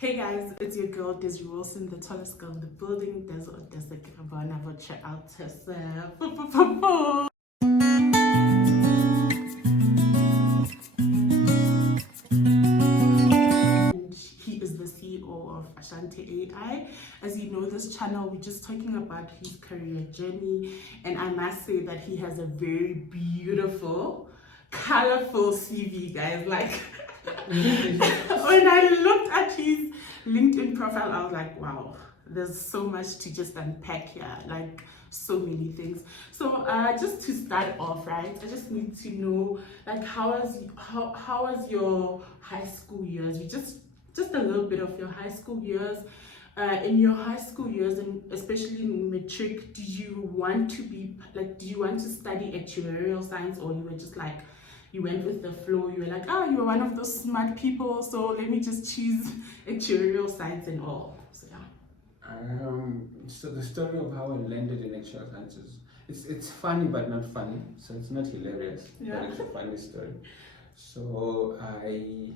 Hey guys, it's your girl Desiree Wilson, the tallest girl in the building. There's the Gravana Voce out herself. And he is the CEO of Ashanti AI. As you know, this channel, we're just talking about his career journey, and I must say that he has a very beautiful, colorful CV, guys. Like when I looked at his LinkedIn profile, I was like, wow, there's so much to just unpack here, like so many things. So just to start off, right, I just need to know, like, how was your high school years? You just a little bit of your high school years. In your high school years, and especially in matric, do you want to study actuarial science, or you were just like, you went with the flow, you were like, oh, you're one of those smart people, so let me just choose actuarial science and all. So yeah. So the story of how I landed in actuarial sciences, it's funny but not funny. So it's not hilarious, but it's a funny story. So I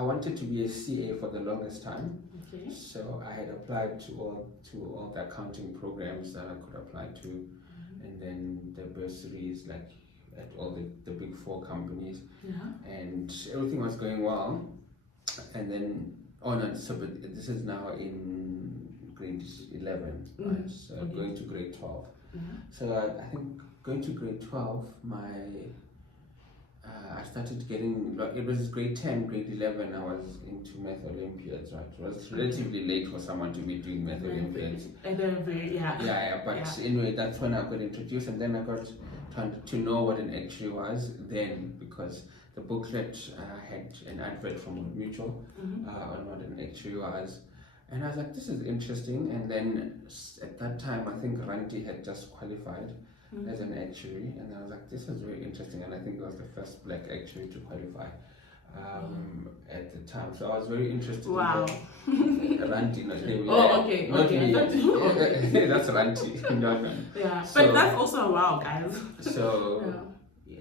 wanted to be a CA for the longest time. Okay. So I had applied to all the accounting programs that I could apply to, and then the bursaries, like at all the big four companies, and everything was going well. And then but this is now in grade 11, right? So going to grade 12. So I think going to grade 12, I started getting, it was grade 10, grade 11, I was into Math Olympiads, right? It was relatively late for someone to be doing Math Olympiads. But anyway, that's when I got introduced, and then I got to know what an actuary was then, because the booklet had an advert from Mutual on what an actuary was. And I was like, this is interesting. And then at that time, I think Ranti had just qualified as an actuary, and I was like, this is very interesting. And I think it was the first black actuary to qualify at the time. So I was very interested in Ranti. That's Ranti. Yeah, so, but that's also a wow, guys. So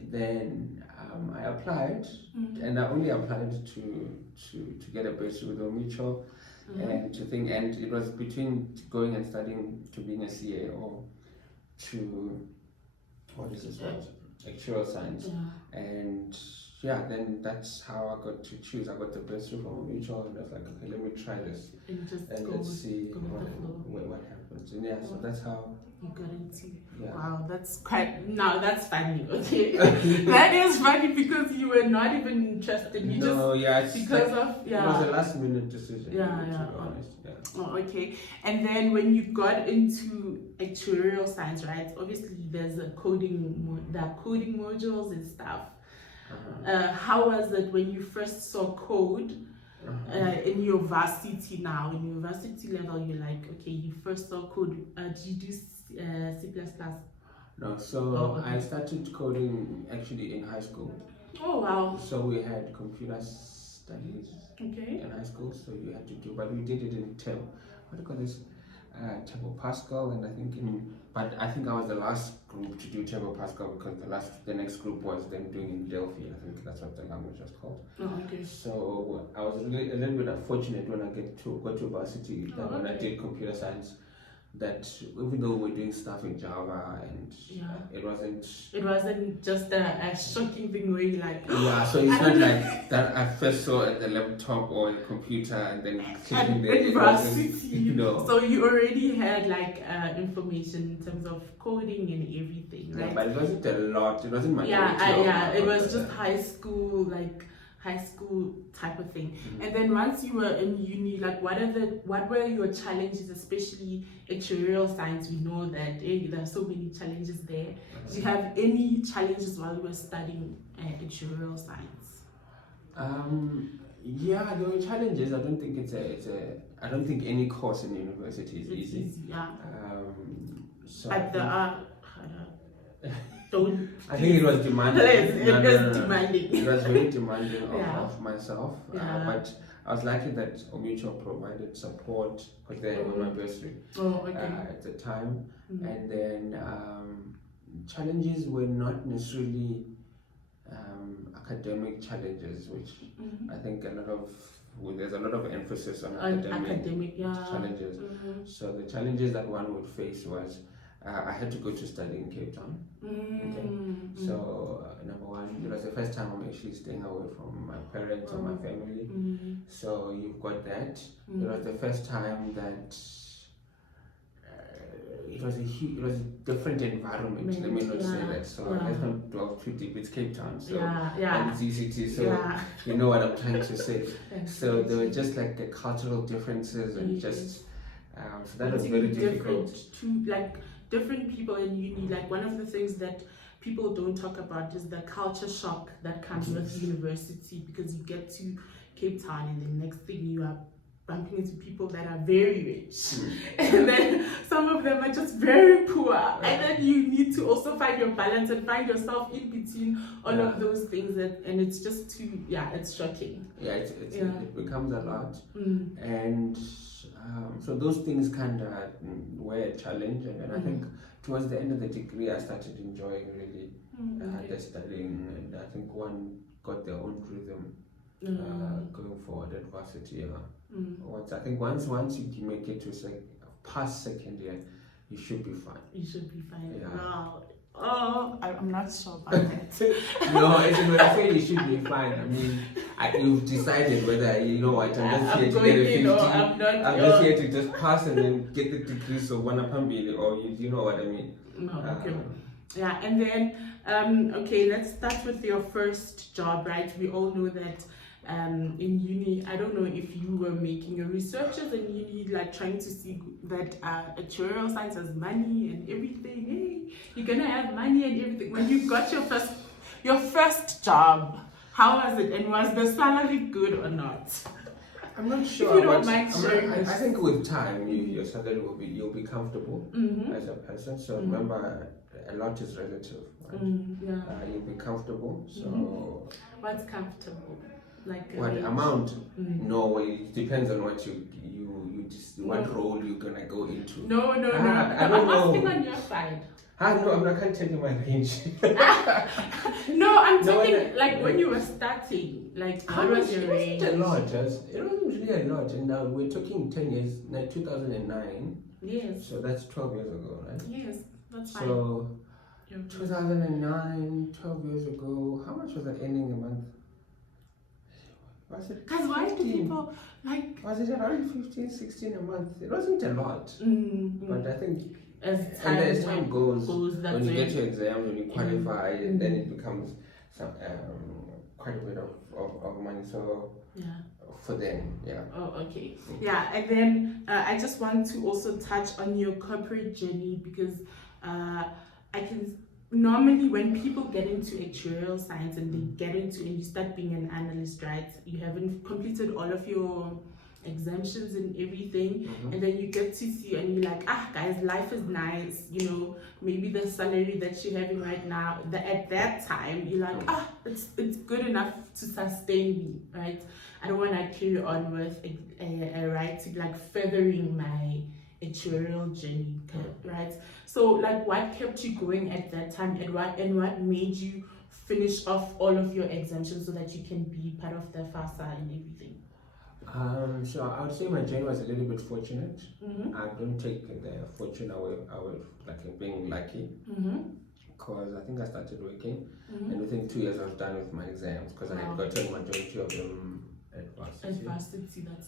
then I applied, and I only applied to get a bursary with a mutual, and it was between going and studying to being a CA or to actuarial science, and then that's how I got to choose. I got the bursary from a mutual, and I was like, okay, let me try this and let's see what happens. And so that's how you got into. Wow, that's funny. Okay. That is funny because you were not even interested. It was a last minute decision. To be honest. Oh, okay. And then when you got into actuarial science, right? Obviously, there's coding modules and stuff. How was it when you first saw code in your varsity now? In university level, you're like, okay, you first saw code. Did you do C++? No, so I started coding actually in high school. Oh, wow. So we had computer studies in high school, so you had to do, but we did it in Turbo Pascal, and I think I was the last group to do Turbo Pascal, because the next group was them doing in Delphi. I think that's what the language was called. So I was a little bit unfortunate when I got to varsity, that when I did computer science, that even though we're doing stuff in Java, and it wasn't just a shocking thing where you like so it's not like that I first saw at the laptop or a computer and then clicking there. So you already had like information in terms of coding and everything, right? Yeah, but it wasn't a lot. It wasn't much. It was just high school type of thing. And then once you were in uni, like what were your challenges, especially actuarial science? We know that there are so many challenges there. Did you have any challenges while you were studying actuarial science? There were challenges. I don't think I don't think any course in university is easy. But there are I think it was demanding. Demanding. It was very demanding of myself. But I was lucky that Omutual provided support, because they were my bursary at the time. And then challenges were not necessarily academic challenges, which I think a lot of there's a lot of emphasis on academic challenges. So the challenges that one would face was I had to go to study in Cape Town. Okay. So number one, it was the first time I'm actually staying away from my parents or my family. So you've got that. It was the first time that it was a different environment. Let me not say that. So let's not dwell too deep. It's Cape Town, so and it's ECT. So you know what I'm trying to say. So there were just like the cultural differences and just so that was very difficult. To like different people in uni. Like one of the things that people don't talk about is the culture shock that comes with university, because you get to Cape Town and the next thing you are bumping into people that are very rich, and then some of them are just very poor, and then you need to also find your balance and find yourself in between all of those things, and it's just too it's shocking. It becomes a lot, and so those things kind of were a challenge, and then I think towards the end of the degree I started enjoying really the studying, and I think one got their own rhythm going forward at varsity. I think once you make it to past second year, you should be fine. You should be fine. Yeah. Wow. Oh, I'm not sure about that. No, I feel you should be fine. I mean, you've decided whether I'm just here to get a 50. I'm just here to just pass and then get the degree. So one apambili, or you know what I mean. Okay. And then let's start with your first job, right? We all know that in uni, I don't know if you were making your researches in uni, like trying to see that actuarial science has money and everything. Hey, you're gonna have money and everything. When you got your first job, how was it, and was the salary good or not? I'm not sure. If you don't mind sharing. I think with time, your salary you'll be comfortable as a person. So remember, a lot is relative. Right? You'll be comfortable. So what's comfortable? Like what amount? No, it depends on what what role you're gonna go into. No. I don't know. I'm asking on your side. No, I can't tell you my range. No, I'm talking when you were starting, like how was your range? It wasn't really a lot, and now we're talking 10 years, like 2009. Yes. So that's 12 years ago, right? Yes, that's fine. So 2009, 12 years ago, how much was I earning a month? Because why do people was it around 15, 16 a month? It wasn't a lot, but I think as time goes, when you get your exams, when you qualify, and then it becomes quite a bit of money. So for them, Oh, okay. And then I just want to also touch on your corporate journey, because normally when people get into actuarial science and you start being an analyst, right? You haven't completed all of your exemptions and everything, and then you get to see and you're like, guys, life is nice, maybe the salary that you're having right now, at that time you're like, it's good enough to sustain me, right? I don't want to carry on with a right to like furthering my actuarial journey, right? So what kept you going at that time, and what made you finish off all of your exemptions so that you can be part of the FASA and everything? So I would say my journey was a little bit fortunate. I don't take the fortune away like being lucky, because I think I started working, and within 2 years I was done with my exams, because I had gotten majority of them at varsity. That's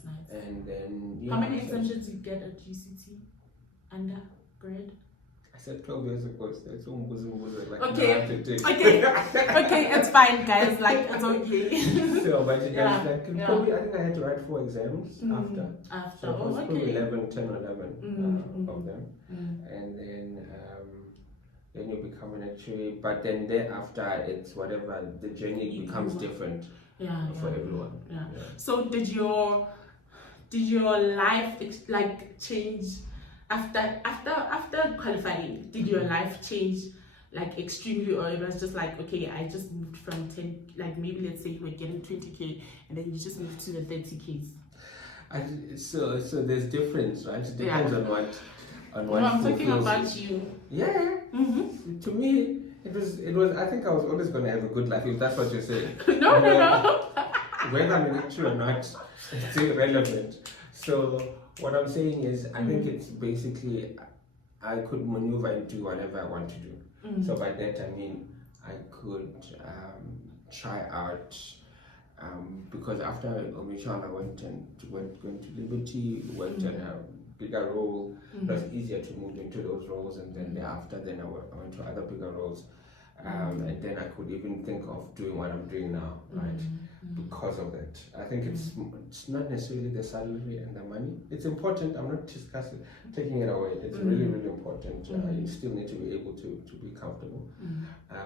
nice. And then how many exemptions did you get at GCT undergrad? I said 12 years ago. It's okay, it's fine, guys. It's okay. So, but probably I think I had to write 4 exams after. So probably 10 or 11 of them, and then you become an actuary. But then thereafter, it's whatever, the journey becomes different for everyone. So did your life change after qualifying? Did your life change extremely, or it was just okay, I just moved from 10, maybe let's say you were getting 20k and then you just moved to the 30ks? So there's difference, right? It depends on what. No, I'm talking about you. Yeah. To me, it was. I think I was always going to have a good life, if that's what you're saying. No. Whether I'm an actuary or not, It's irrelevant. So what I'm saying is, I think it's basically I could maneuver and do whatever I want to do. So by that I mean I could try out because after Omicron I went to Liberty, worked in a bigger role. It was easier to move into those roles, and then thereafter I went to other bigger roles. And then I could even think of doing what I'm doing now, right? Because of that. I think it's not necessarily the salary and the money. It's important. I'm not taking it away. It's really, really important. You still need to be able to be comfortable.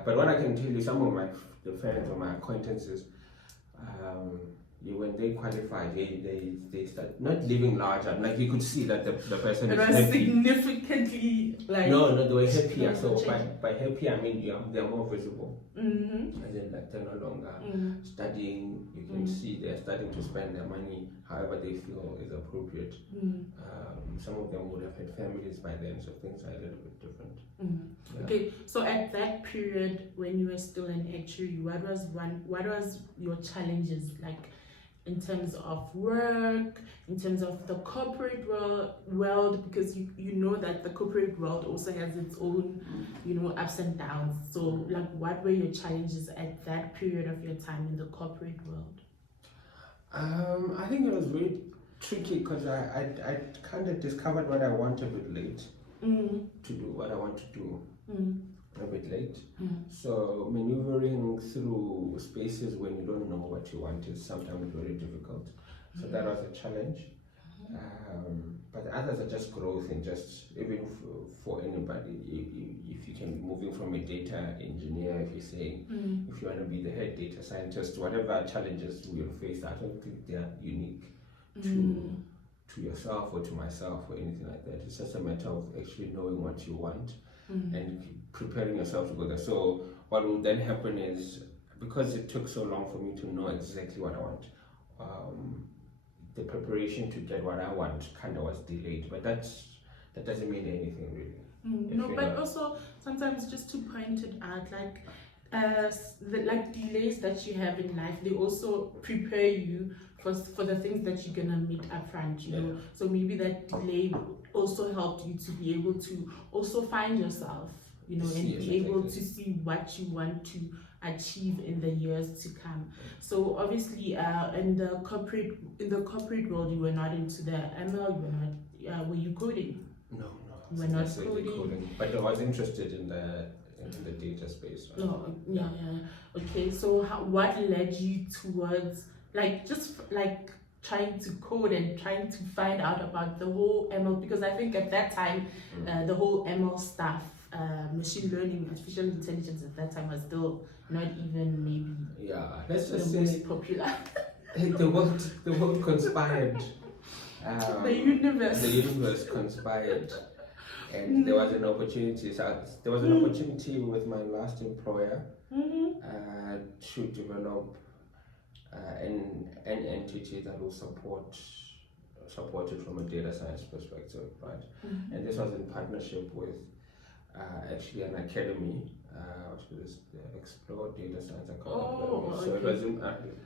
But what I can tell you, some of the friends or my acquaintances, when they qualify, they start not living larger. Like you could see that the person it is was happy. Significantly like No, they were happier. So by happy I mean they're more visible. As in like they're no longer studying. You can see they're starting to spend their money however they feel is appropriate. Some of them would have had families by then, so things are a little bit different. Yeah. Okay, so at that period when you were still an actuary, what was your challenges like? In terms of work, in terms of the corporate world, because you know that the corporate world also has its own, ups and downs. So, like, what were your challenges at that period of your time in the corporate world? I think it was very tricky because I kind of discovered what I want a bit late to do what I want to do. A bit late. So maneuvering through spaces when you don't know what you want is sometimes very difficult. So that was a challenge. But the others are just growth and just even for anybody. If you can be moving from a data engineer, if you're saying if you want to be the head data scientist, whatever challenges we will face, I don't think they are unique to yourself or to myself or anything like that. It's just a matter of actually knowing what you want and preparing yourself to go there. So what will then happen is, because it took so long for me to know exactly what I want, the preparation to get what I want kind of was delayed, but that doesn't mean anything really. No, but also sometimes just to point it out, like the delays that you have in life, they also prepare you for the things that you're gonna meet up front, you know. So maybe that delay also helped you to be able to also find yourself, and be able to see what you want to achieve in the years to come. So obviously, in the corporate world, you were not into the ML. You were not. Were you coding? No. You were not coding. But I was interested in the data space. Right? No. Yeah. Okay. So what led you towards just trying to code and trying to find out about the whole ML? Because I think at that time, the whole ML stuff, machine learning, artificial intelligence at that time was still not even maybe let's just the most popular. The world conspired. The universe conspired, and there was an opportunity. So there was an opportunity with my last employer to develop an entity that will support it from a data science perspective, right? And this was in partnership with actually an academy, which is the Explore Data Science Academy. So it was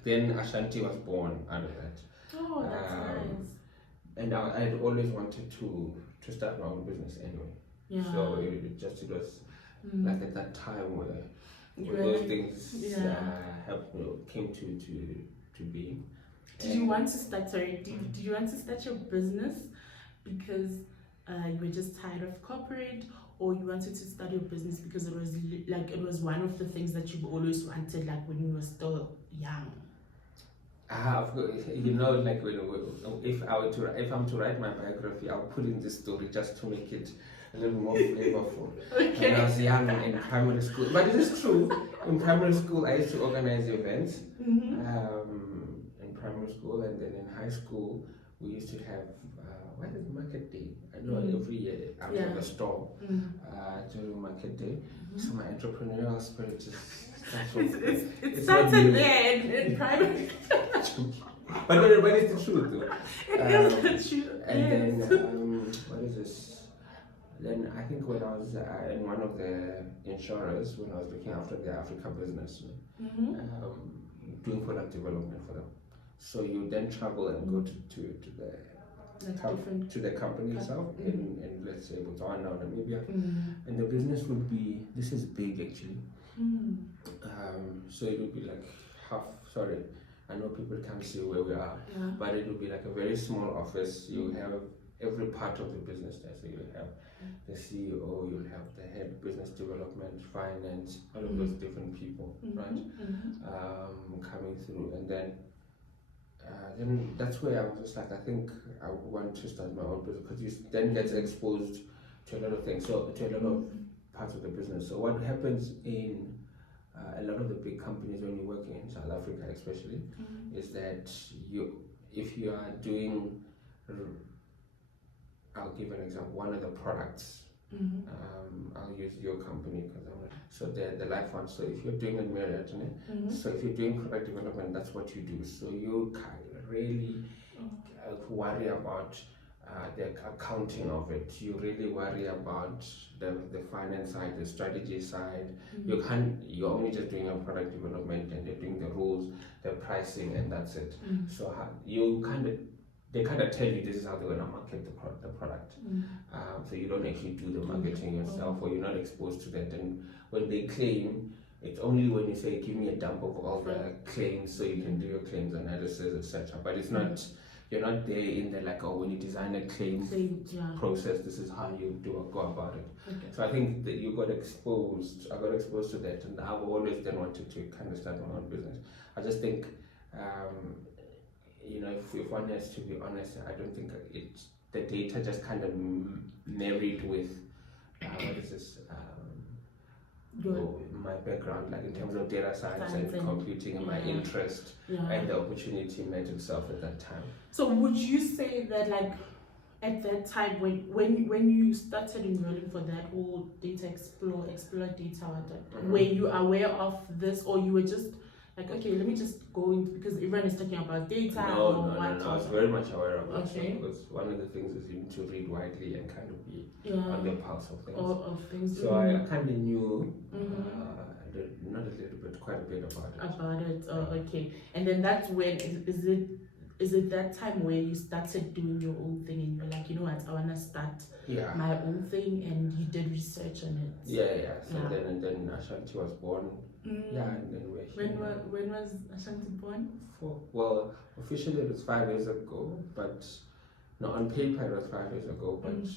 then Ashanti was born out of that. Oh, that's nice. And I had always wanted to start my own business anyway. Yeah. So it was like at that time where those things came to be. Did you want to start? Sorry, did you want to start your business because you were just tired of corporate, or you wanted to start your business because it was one of the things that you've always wanted, like when you were still young? If I'm to write my biography, I'll put in this story just to make it a little more flavorful. Okay. When I was young in primary school, but it is true. In primary school, I used to organize events. In primary school, and then in high school, we used to have what is Market Day? I know every year after the storm during Market Day. So my entrepreneurial spirit just. It started there in primary. but it's the truth though. It is the truth. And then what is this? Then I think when I was in one of the insurers, when I was looking after their Africa business, doing product development for them. So you then travel and go to the company itself in let's say Botswana or Namibia, and the business would be, this is big actually. So it would be like I know people can't see where we are, but it would be like a very small office. You have every part of the business there. So you have the CEO, you'll have the head business development, finance, all of those different people, right? Coming through, and then that's where I was just like, I think I want to start my own business, because you then get exposed to a lot of things, so to a lot of parts of the business. So what happens in a lot of the big companies when you're working in South Africa especially, is that if you are doing, I'll give an example, one of the products, I'll use your company because so the life one. So if you're doing a Marriott, so if you're doing product development, that's what you do. So you really worry about the accounting of it. You really worry about the finance side, the strategy side. You're only just doing a product development, and you're doing the rules, the pricing, and that's it. So they kind of tell you this is how they're going to market the product. So you don't actually do the marketing yourself, or you're not exposed to that. And when they claim, it's only when you say, give me a dump of all the claims so you can do your claims analysis, etc. But it's not, you're not there in the like, oh, when you design a claim process, this is how you go about it. So I think that I got exposed to that, and I've always then wanted to kind of start my own business. I just think, if one has to be honest, I don't think the data just kind of married with what is this? My background, like in terms of data science and computing, and my interest and the opportunity met itself at that time. So would you say that, like, at that time when you started enrolling for that whole data explore data, were you aware of this, or you were just like, okay, let me just go into, because everyone is talking about data? No, I was very much aware of it, because one of the things is you need to read widely and kind of be on the pulse of things. So I kind of knew, not a little bit, quite a bit about it. Okay. And then that's when, is it that time where you started doing your own thing, and you're like, you know what, I want to start my own thing, and you did research on it? So then Ashanti was born. And then when was Ashanti born? Well, officially it was 5 years ago, but no, on paper it was 5 years ago, but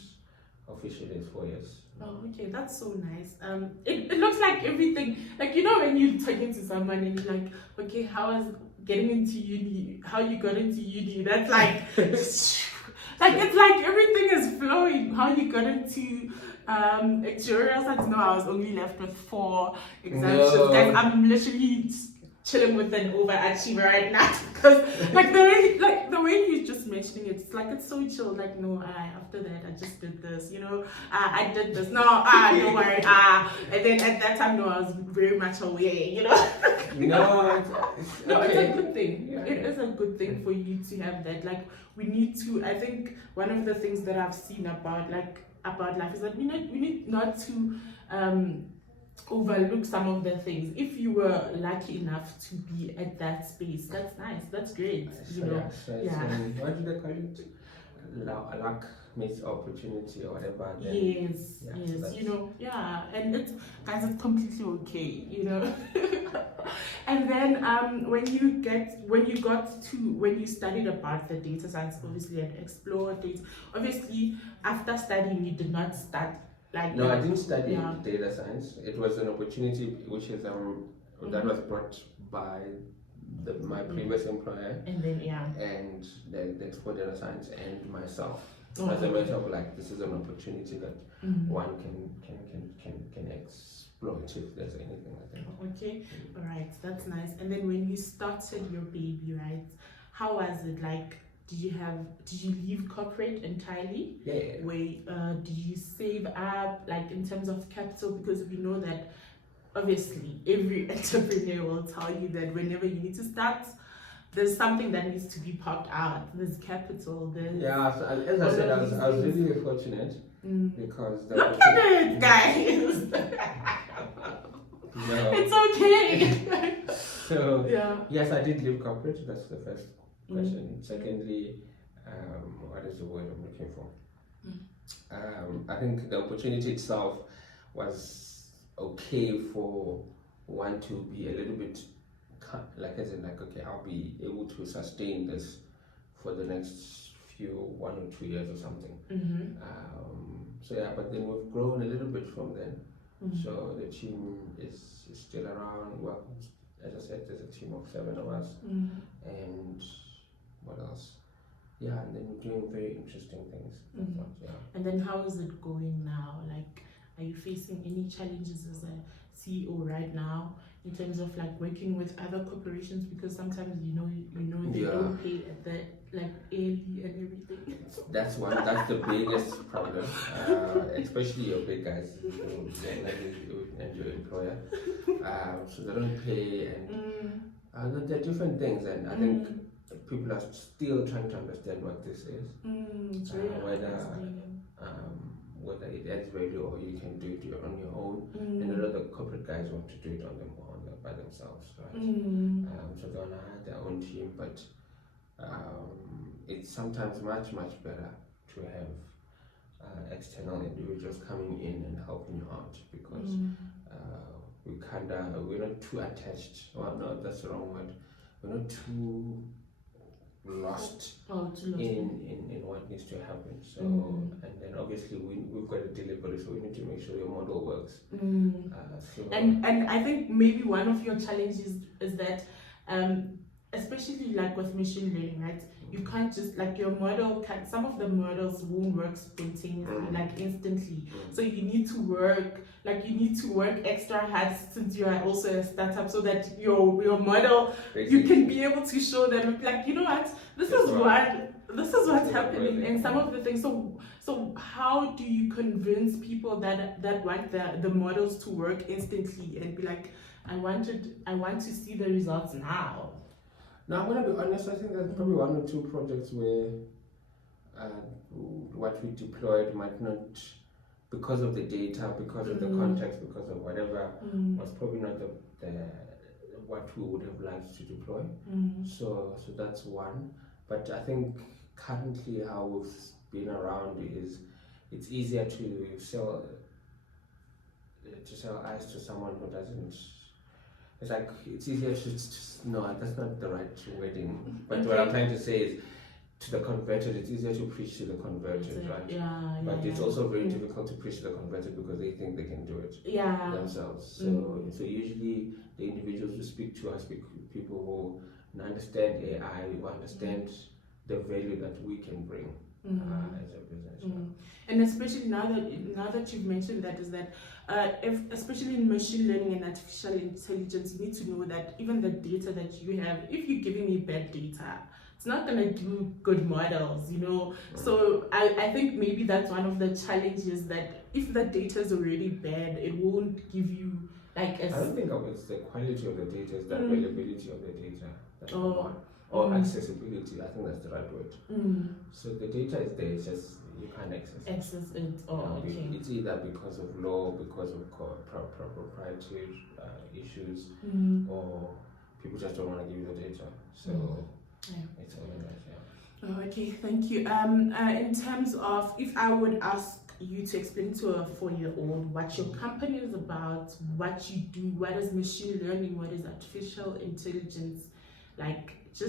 officially it's 4 years. Oh, okay, that's so nice. It looks like everything, like, when you're talking to someone and you're like, okay, how was getting into uni, how you got into uni, that's like like it's like everything is flowing. How you got into Actuarial, I know I was only left with 4 exams. Guys, I'm literally chilling with an overachiever right now, because like the way you're just mentioning it, it's like it's so chill. Like, no, after that I just did this, I did this. No, don't worry. And then at that time, no, I was very much aware, No, it's a good thing. It is a good thing for you to have that. Like, we need to. I think one of the things that I've seen about life is that we need not to overlook some of the things. If you were lucky enough to be at that space, that's nice, that's great. What do they call it? Luck meets opportunity, or whatever. Yes. And it's, guys, it's completely okay, And then when you studied about the data science, obviously, and explored data, obviously after studying you did not start like no, I didn't study data science. It was an opportunity which is that was brought by my previous employer, and then and the Expo Data Science and myself. As a matter of like, this is an opportunity that one can exploit if there's anything like that. Okay, all right, that's nice. And then when you started your baby, right? How was it like? Did you leave corporate entirely? Yeah. Did you save up, like, in terms of capital? Because we know that obviously every entrepreneur will tell you that whenever you need to start, there's something that needs to be popped out. There's capital. So as I said, I was really fortunate because look at it, guys. It's okay. So yes, I did leave corporate. That's the first question. Secondly, what is the word I'm looking for? I think the opportunity itself was okay for one to be a little bit like, as in, like, okay, I'll be able to sustain this for the next 1 or 2 years or something. So yeah, but then we've grown a little bit from then. So the team is still around. Well, as I said, there's a team of 7 of us. And what else? Yeah, and then we're doing very interesting things. Yeah. And then how is it going now? Like, are you facing any challenges as a CEO right now in terms of like working with other corporations? Because sometimes they don't pay at the like early and everything. That's the biggest problem, especially your big guys and your employer. So they don't pay, and there are different things, and I think people are still trying to understand what this is, whether it adds value or you can do it on your own. And a lot of corporate guys want to do it by themselves, right? So they want to have their own team, but it's sometimes much better to have external individuals coming in and helping you out, because we're not too attached. Well, no, that's the wrong word. We're not too lost in what needs to happen. So and then obviously we've got a delivery, so we need to make sure your model works. And I think maybe one of your challenges is that especially like with machine learning, right? You can't just like some of the models won't work spontaneously, like instantly. So you need to work extra hard, since you are also a startup, so that your model, basically, you can be able to show them like, you know what, this is what's happening, and some of the things. So how do you convince people that want the models to work instantly and be like, I want to see the results now? Now, I'm going to be honest, I think there's probably 1 or 2 projects where what we deployed might not, because of the data, because of the context, because of whatever, was probably not the what we would have liked to deploy. So that's one. But I think currently how we've been around is it's easier to sell eyes to someone who doesn't. It's like it's easier to no, that's not the right wording. But what I'm trying to say is, to the converted, it's easier to preach to the converted, right? But it's also very difficult to preach to the converted because they think they can do it themselves. So usually the individuals who speak to us, people who understand AI, who understand the value that we can bring as a business. And especially now that you've mentioned that, is that especially in machine learning and artificial intelligence, you need to know that even the data that you have, if you're giving me bad data, it's not going to do good models, So I think maybe that's one of the challenges, that if the data is already bad, it won't give you like I don't think it's the quality of the data, it's the availability of the data. That's one. Or accessibility, I think that's the right word. So the data is there, it's just you can't access it. It's either because of law, because of proprietary issues, or people just don't want to give you the data. So it's all like that. Oh, okay, thank you. In terms of, if I would ask you to explain to a 4-year-old what your company is about, what you do, what is machine learning, what is artificial intelligence, like so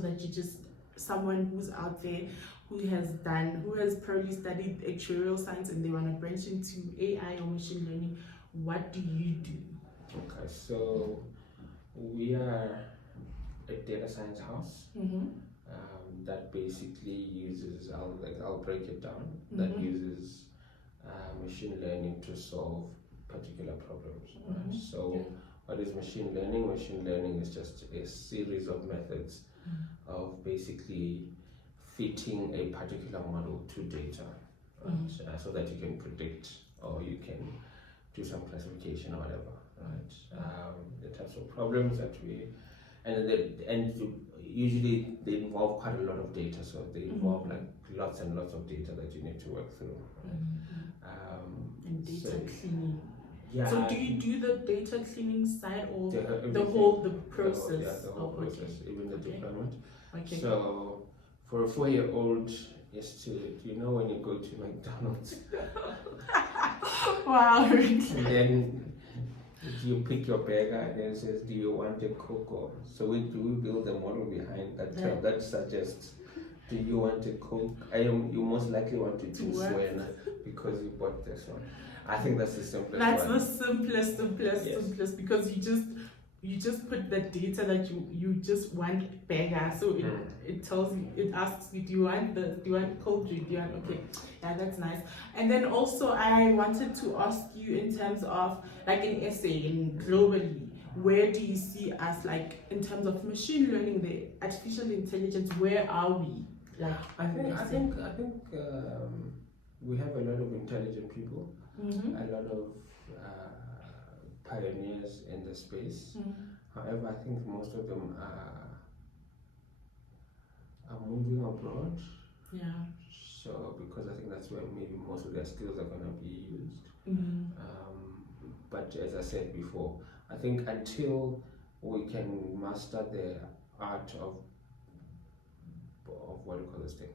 that you just, someone who's out there who has probably studied actuarial science and they want to branch into AI or machine learning, what do you do? Okay, so we are a data science house that basically uses, I'll break it down, that uses machine learning to solve particular problems. Right? So what is machine learning? Machine learning is just a series of methods of basically fitting a particular model to data, right? So that you can predict or you can do some classification or whatever, right? The types of problems that and usually they involve quite a lot of data, so they involve like lots and lots of data that you need to work through, right? And data cleaning. Yeah. So do you do the data cleaning side or the process? The whole process, even the deployment. Okay. So for a 4-year-old, is to, do you know when you go to McDonald's? Wow. And then you pick your burger and then it says, do you want a Coke? Or, so we build a model behind that that suggests, do you want a Coke? You most likely want to do Swena because you bought this one. I think that's the simplest. That's one. The simplest, because you just put the data that you just want burger, so it tells you, it asks you, do you want cold drink, do you want, okay, yeah, that's nice. And then also I wanted to ask you in terms of like an essay in globally, where do you see us, like in terms of machine learning, the artificial intelligence, where are we? Like I think we have a lot of intelligent people, a lot of pioneers in the space. However, I think most of them are moving abroad. Yeah. So because I think that's where maybe most of their skills are going to be used. But as I said before, I think until we can master the art of what do you call this thing?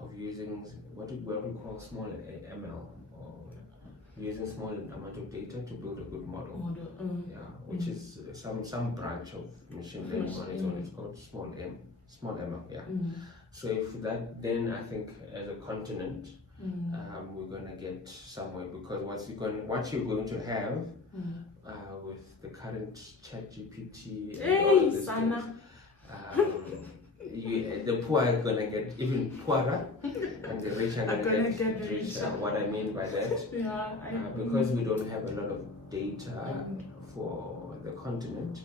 Of using what we call small ML, or using small amount of data to build a good model. Yeah, which is some branch of machine learning on its own. It's called small ML. Yeah. So if that, then I think as a continent, we're gonna get somewhere, because what you're going to have with the current ChatGPT and all this things, the poor are gonna get even poorer, and the rich are gonna get richer. What I mean by that, because we don't have a lot of data for the continent.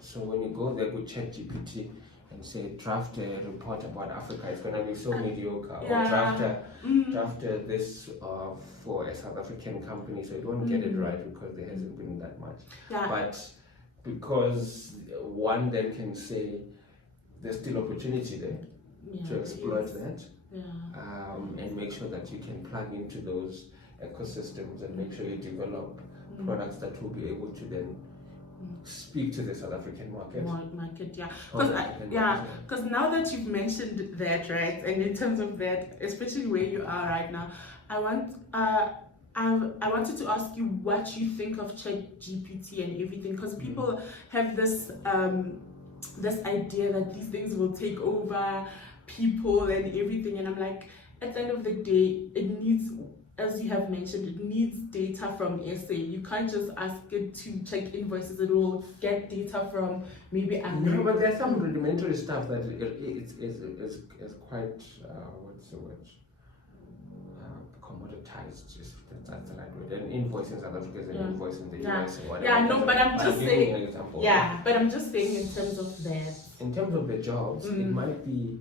So when you go there with ChatGPT and say draft a report about Africa, it's gonna be so mediocre. Or draft this for a South African company, so you won't get it right because there hasn't been that much. But because one then can say, there's still opportunity there to exploit that, and make sure that you can plug into those ecosystems and make sure you develop products that will be able to then speak to the South African market. Because now that you've mentioned that, right, and in terms of that, especially where you are right now, I wanted to ask you what you think of ChatGPT and everything, because people have this idea that these things will take over people and everything, and I'm like, at the end of the day, it needs, as you have mentioned, it needs data from SA. You can't just ask it to check invoices. It will get data from maybe America. No, but there's some rudimentary stuff that it's quite what's the word? Commoditized. That's the right word. An invoice in South Africa is an invoice in the US or whatever. Yeah, no, but I'm just saying. An example. Yeah, but I'm just saying in terms of that. In terms of the jobs, it might be.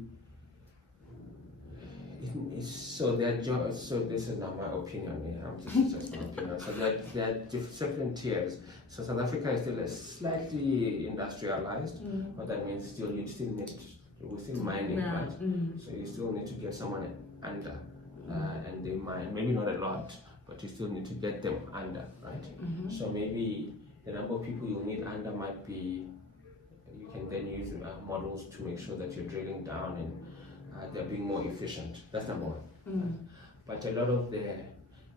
So their jobs. So this is not my opinion. I'm just my opinion. So there are different tiers. So South Africa is still slightly industrialized. What that means, we still mining, right? So you still need to get someone under. And they mine, maybe not a lot, but you still need to get them under, right? So maybe the number of people you'll need under might be, you can then use models to make sure that you're drilling down and they're being more efficient. That's number one. But a lot of the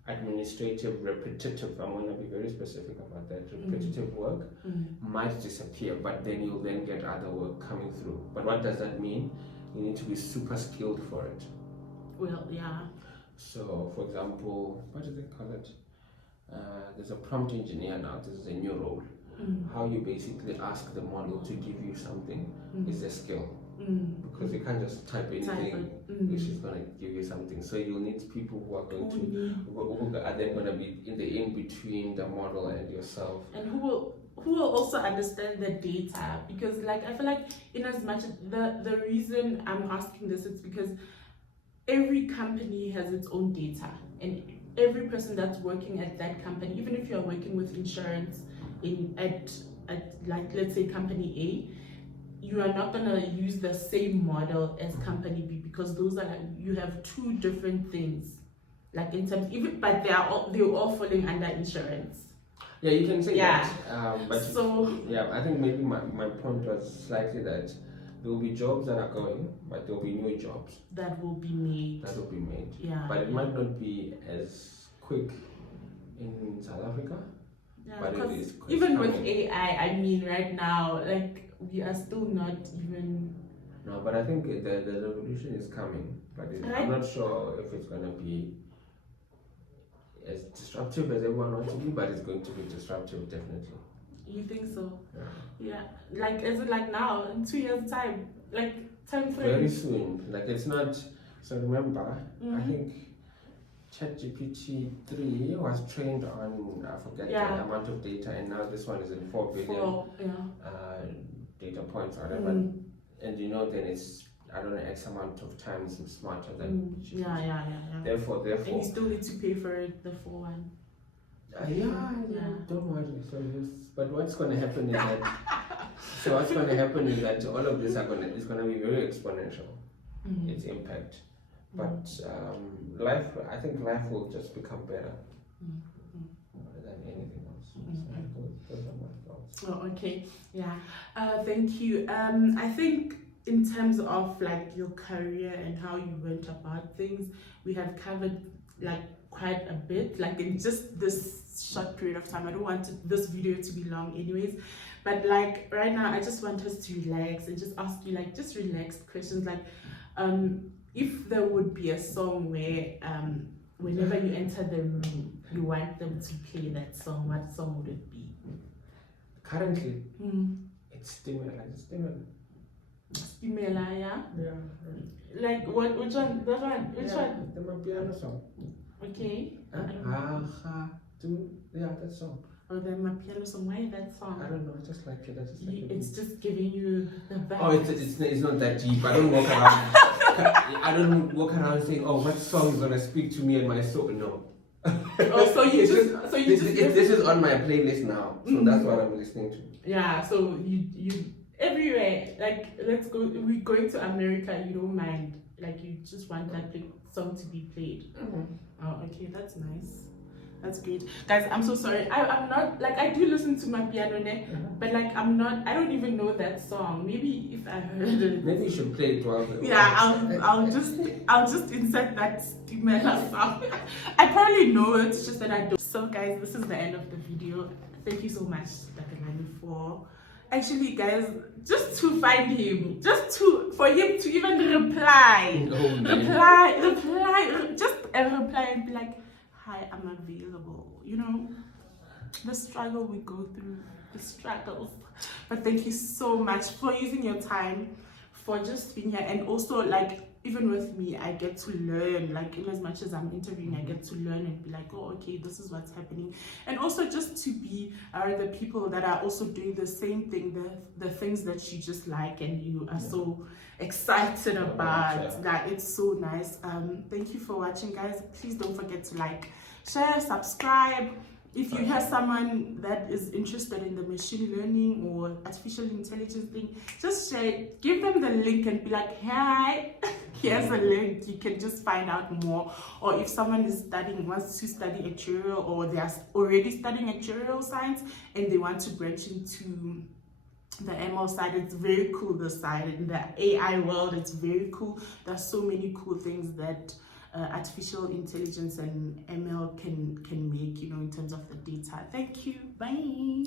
administrative, repetitive, I'm going to be very specific about that, repetitive work might disappear, but then you'll then get other work coming through. But what does that mean? You need to be super skilled for it. Well, yeah. So, for example, what do they call it? There's a prompt engineer now. This is a new role. How you basically ask the model to give you something is a skill. Because you can't just type anything, which is going to give you something. So you'll need people who are going who are then going to be in between the model and yourself. And who will also understand the data, because like I feel like in as much the reason I'm asking this is because every company has its own data, and every person that's working at that company, even if you're working with insurance at like let's say company A, you are not gonna use the same model as company B, because those are like, you have two different things. like in terms even, but they're all falling under insurance. Yeah, you can say Yeah. that. But so yeah, I think maybe my point was slightly that there will be jobs that are going, but there will be new jobs that will be made. Yeah. But it might not be as quick in South Africa. Yeah, but it is even coming. with AI, I mean, right now, like we are still not even. No, but I think the revolution is coming. But I'm not sure if it's gonna be as disruptive as everyone wants to be, but it's going to be disruptive, definitely. You think so? Yeah. Like, is it like now, in 2 years' time? Like, time frame? Very soon. Like, it's not. So remember, I think ChatGPT 3 was trained on, I forget the amount of data, and now this one is in 4 billion data points or whatever. And you know, then it's, I don't know, X amount of times smarter than GPT. Yeah. Therefore. And you still need to pay for it, the full one. Don't worry. So but what's going to happen is that all of this is going to be very exponential. Its impact, but I think life will just become better than anything else. Those are my thoughts. Oh, okay. Yeah. Thank you. I think in terms of like your career and how you went about things, we have covered like quite a bit, like in just this short period of time. I don't want this video to be long anyways, but like right now I just want us to relax and just ask you like just relaxed questions, like if there would be a song where whenever you enter the room you want them to play that song, what song would it be? Currently it's Stimela. Stimela, yeah? Yeah. Like what? Which one? That one? Which one? The Mapiano song. Okay. Yeah, that song. Oh, the Mapiano song. Why that song? I don't know. I just like it. It's just giving you the vibe. Oh, it's not that deep. I don't walk around. I don't walk around saying, "Oh, what song is gonna speak to me and my soul?" No. This is on my playlist now, so that's what I'm listening to. Yeah. So you everywhere, like we're going to America, you don't mind, like you just want that song to be played. Oh, okay, that's nice, that's great. Guys, I'm so sorry, I'm not, like I do listen to my piano, but like I don't even know that song. Maybe if I heard it, maybe you should play it while I'll just insert that Stimela song. I probably know it, it's just that I don't. So guys, this is the end of the video. Thank you so much, Takalani, for actually, guys, just to find him, for him to even reply, just a reply and be like, "Hi, I'm available." You know, the struggle we go through, the struggles. But thank you so much for using your time, for just being here, and also like even with me, I get to learn, like in as much as I'm interviewing, I get to learn and be like, oh, okay, this is what's happening. And also just to be the people that are also doing the same thing, the things that you just like and you are so excited about, that it's so nice. Thank you for watching, guys. Please don't forget to like, share, subscribe. If you have someone that is interested in the machine learning or artificial intelligence thing, just share it, give them the link and be like, "Hi, here's a link, you can just find out more." Or if someone is wants to study actuarial, or they are already studying actuarial science and they want to branch into the ML side, it's very cool. This side in the AI world, it's very cool. There's so many cool things that artificial intelligence and ML can make, you know, in terms of the data. Thank you. Bye.